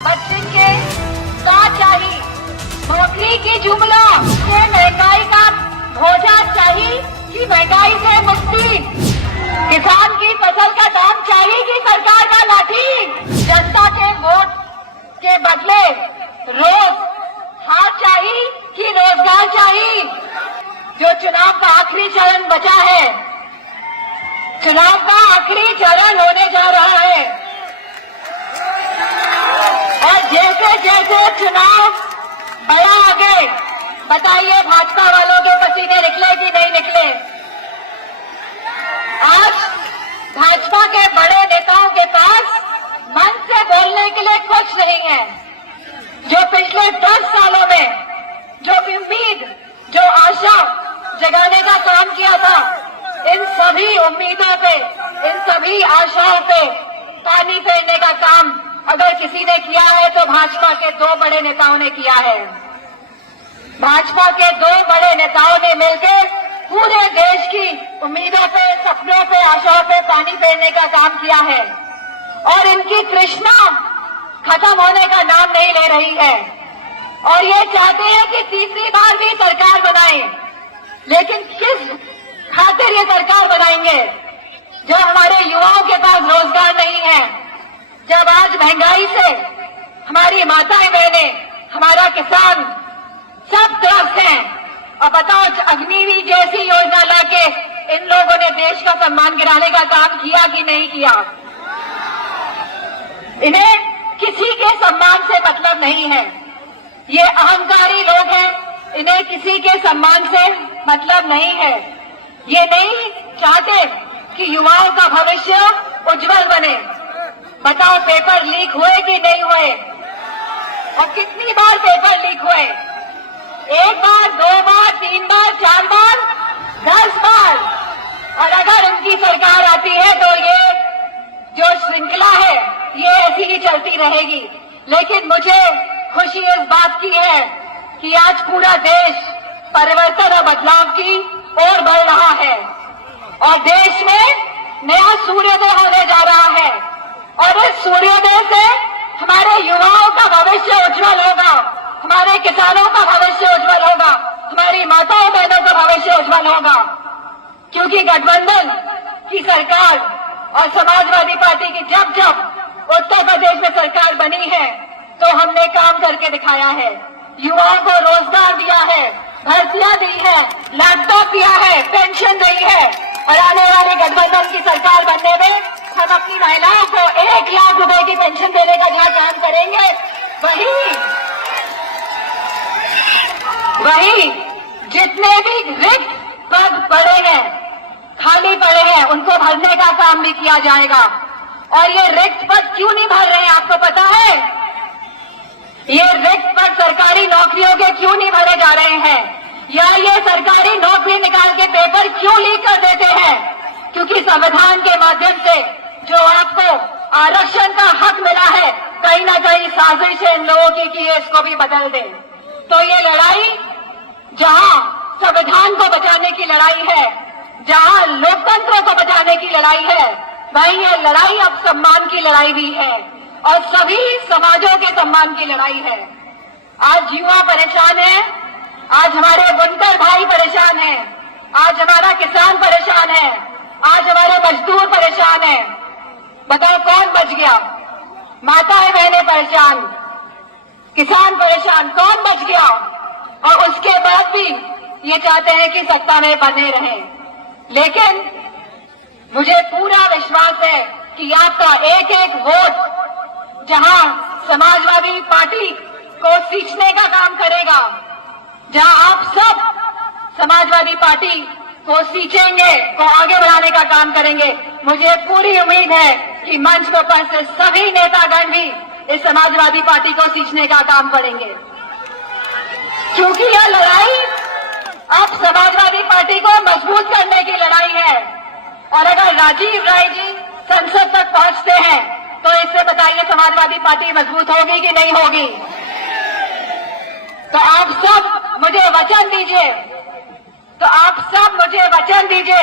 बच्चन के साथ चाहिए नौकरी की जुमला से महंगाई का भोजा चाहिए कि महंगाई से मुक्ति, किसान की फसल का दाम चाहिए कि सरकार का लाठी, जनता के वोट के बदले रोज हाथ चाहिए कि रोजगार चाहिए। जो चुनाव का आखिरी चरण बचा है, चुनाव का आखिरी चरण होने जा रहा है और जैसे जैसे चुनाव बड़ा आगे, बताइए भाजपा वालों के पसीने निकले कि नहीं निकले। आज भाजपा के बड़े नेताओं के पास मन से बोलने के लिए कुछ नहीं है। जो पिछले 10 सालों में जो उम्मीद, जो आशा जगाने का काम किया था, इन सभी उम्मीदों पे, इन सभी आशाओं पे पानी फेरने का काम अगर किसी ने किया है तो भाजपा के 2 बड़े नेताओं ने किया है। भाजपा के 2 बड़े नेताओं ने मिलकर पूरे देश की उम्मीदों पे, सपनों पे, आशाओं पे पानी फेरने का काम किया है और इनकी तृष्णा खत्म होने का नाम नहीं ले रही है और ये चाहते हैं कि तीसरी बार भी सरकार बनाएं। लेकिन किस खातिर ये सरकार बनाएंगे जब हमारे युवाओं के पास रोजगार नहीं है, जब आज महंगाई से हमारी माताएं बहनें, हमारा किसान सब त्रस्त हैं। और बताओ, अग्निवीर जैसी योजना लाके इन लोगों ने देश का सम्मान गिराने का काम किया कि नहीं किया। इन्हें किसी के सम्मान से मतलब नहीं है। ये अहंकारी लोग हैं, इन्हें किसी के सम्मान से मतलब नहीं है। ये नहीं चाहते कि युवाओं का भविष्य उज्जवल बने। बताओ, पेपर लीक हुए कि नहीं हुए और कितनी बार पेपर लीक हुए? 1 बार, 2 बार, 3 बार, 4 बार, 10 बार। और अगर उनकी सरकार आती है तो ये जो श्रृंखला है ये ऐसी ही चलती रहेगी। लेकिन मुझे खुशी इस बात की है कि आज पूरा देश परिवर्तन और बदलाव की ओर बढ़ रहा है और देश में नया सूर्योदय होने जा रहा है और इस सूर्योदय से हमारे युवाओं का भविष्य उज्जवल होगा, हमारे किसानों का भविष्य उज्जवल होगा, हमारी माताओं बहनों का भविष्य उज्जवल होगा। क्योंकि गठबंधन की सरकार और समाजवादी पार्टी की जब जब उत्तर प्रदेश में सरकार बनी है तो हमने काम करके दिखाया है। युवाओं को रोजगार दिया है, भर्तियां दी है, लैपटॉप दिया है, पेंशन दी है और आने वाली गठबंधन की सरकार बनने में हम अपनी महिलाओं को 1 लाख रुपए की पेंशन देने का जहां काम करेंगे, वही जितने भी रिक्त पद पड़े हैं, खाली पड़े हैं, उनको भरने का काम भी किया जाएगा। और ये रिक्त पद क्यों नहीं भर रहे हैं आपको पता है? ये रिक्त पद सरकारी नौकरियों के क्यों नहीं भरे जा रहे हैं, या ये सरकारी नौकरी निकाल के पेपर क्यों लीक कर देते हैं? क्योंकि संविधान के माध्यम से जो आपको आरक्षण का हक मिला है, कहीं ना कहीं साजिश है इन लोगों की कि ये इसको भी बदल दे। तो ये लड़ाई जहां संविधान को बचाने की लड़ाई है, जहां लोकतंत्र को बचाने की लड़ाई है, वहीं ये लड़ाई अब सम्मान की लड़ाई भी है और सभी समाजों के सम्मान की लड़ाई है। आज युवा परेशान है, आज हमारे बुनकर भाई परेशान है, आज हमारा किसान परेशान है, आज हमारे मजदूर परेशान है। बताओ कौन बच गया? माताएं बहनें परेशान, किसान परेशान, कौन बच गया? और उसके बाद भी ये चाहते हैं कि सत्ता में बने रहें। लेकिन मुझे पूरा विश्वास है कि आपका एक एक वोट जहां समाजवादी पार्टी को सींचने का काम करेगा, जहां आप सब समाजवादी पार्टी को सींचेंगे, को आगे बढ़ाने का काम करेंगे, मुझे पूरी उम्मीद है कि मंच पर से सभी नेतागण भी इस समाजवादी पार्टी को सींचने का काम करेंगे। क्योंकि यह लड़ाई अब समाजवादी पार्टी को मजबूत करने की लड़ाई है और अगर राजीव राय जी संसद तक पहुंचते हैं तो इससे बताइए समाजवादी पार्टी मजबूत होगी कि नहीं होगी? तो आप सब मुझे वचन दीजिए,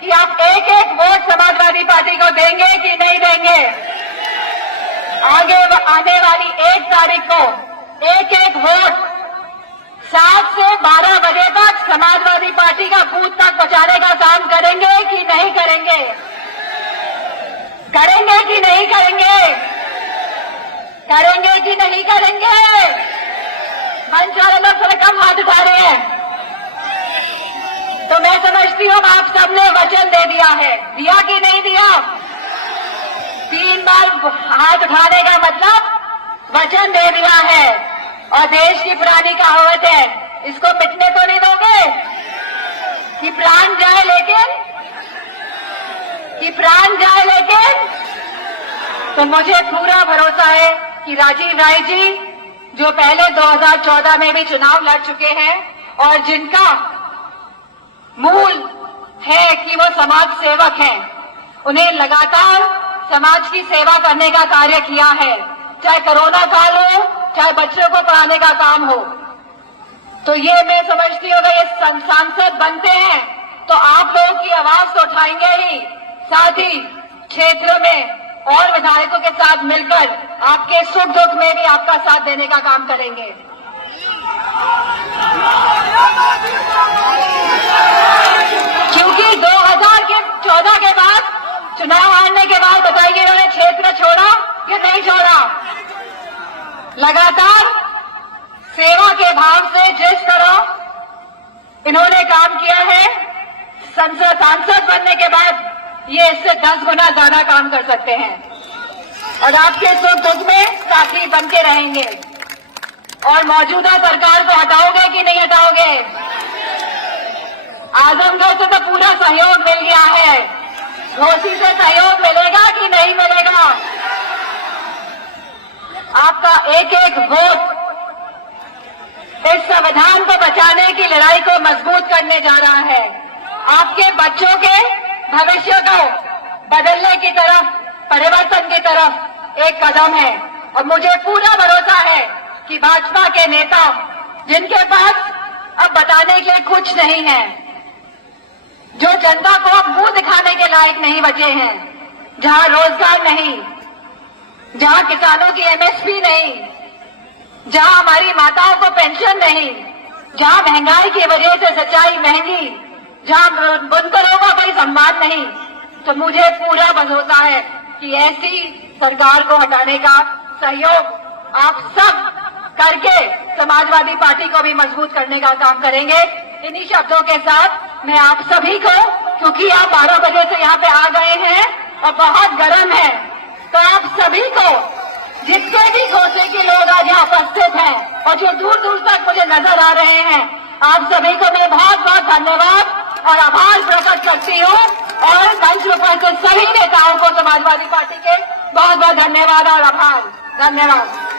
कि आप एक एक वोट समाजवादी पार्टी को देंगे कि नहीं देंगे। आने वाली 1 तारीख को एक वोट 7 से 12 बजे तक समाजवादी पार्टी का बूथ तक पहुंचाने का काम करेंगे कि नहीं करेंगे? करेंगे कि नहीं करेंगे? करेंगे कि नहीं करेंगे? मंच वाले लोग थोड़े कम हाथ उठा रहे हैं। तो मैं समझती हूँ आप सबने वचन दे दिया है, दिया कि नहीं दिया? 3 बार हाथ उठाने का मतलब वचन दे दिया है। और देश की पुरानी कहावत है, इसको मिटने तो नहीं दोगे कि प्राण जाए लेकिन तो मुझे पूरा भरोसा है कि राजीव राय जी जो पहले 2014 में भी चुनाव लड़ चुके हैं और जिनका मूल है कि वो समाज सेवक हैं, उन्हें लगातार समाज की सेवा करने का कार्य किया है, चाहे कोरोना काल हो, चाहे बच्चों को पढ़ाने का काम हो। तो ये मैं समझती हूँ अगर ये सांसद बनते हैं तो आप लोगों की आवाज तो उठाएंगे ही, साथ ही क्षेत्र में और विधायकों के साथ मिलकर आपके सुख दुख में भी आपका साथ देने का काम करेंगे। क्योंकि 2014 के बाद चुनाव हारने के बाद बताइए इन्होंने क्षेत्र छोड़ा या नहीं छोड़ा? लगातार सेवा के भाव से जिस तरह इन्होंने काम किया है, सांसद बनने के बाद ये इससे 10 गुना ज्यादा काम कर सकते हैं और आपके सुख दुख में साथी बनते रहेंगे। और मौजूदा सरकार को हटाओगे कि नहीं हटाओगे? आजमगढ़ से तो पूरा सहयोग मिल गया है, घोसी से सहयोग मिलेगा कि नहीं मिलेगा? आपका एक वोट इस संविधान को बचाने की लड़ाई को मजबूत करने जा रहा है, आपके बच्चों के भविष्य को बदलने की तरफ, परिवर्तन की तरफ एक कदम है। और मुझे पूरा भरोसा है कि भाजपा के नेता जिनके पास अब बताने के लिए कुछ नहीं है, जो जनता को अब मुंह दिखाने के लायक नहीं बचे हैं, जहां रोजगार नहीं, जहां किसानों की एमएसपी नहीं, जहां हमारी माताओं को पेंशन नहीं, जहां महंगाई की वजह से सिंचाई महंगी, जहां बुनकरों को कोई सम्मान नहीं, तो मुझे पूरा भरोसा है कि ऐसी सरकार को हटाने का सहयोग आप सब करके समाजवादी पार्टी को भी मजबूत करने का काम करेंगे। इन्हीं शब्दों के साथ मैं आप सभी को, क्योंकि आप 12 बजे से यहाँ पे आ गए हैं और बहुत गर्म है, तो आप सभी को, जितने भी घोषे के लोग आज यहाँ उपस्थित हैं और जो दूर दूर तक मुझे नजर आ रहे हैं, आप सभी को मैं बहुत बहुत धन्यवाद और आभार प्रकट करती हूँ और मंच पर से सभी नेताओं को समाजवादी पार्टी के बहुत बहुत धन्यवाद और आभार। धन्यवाद।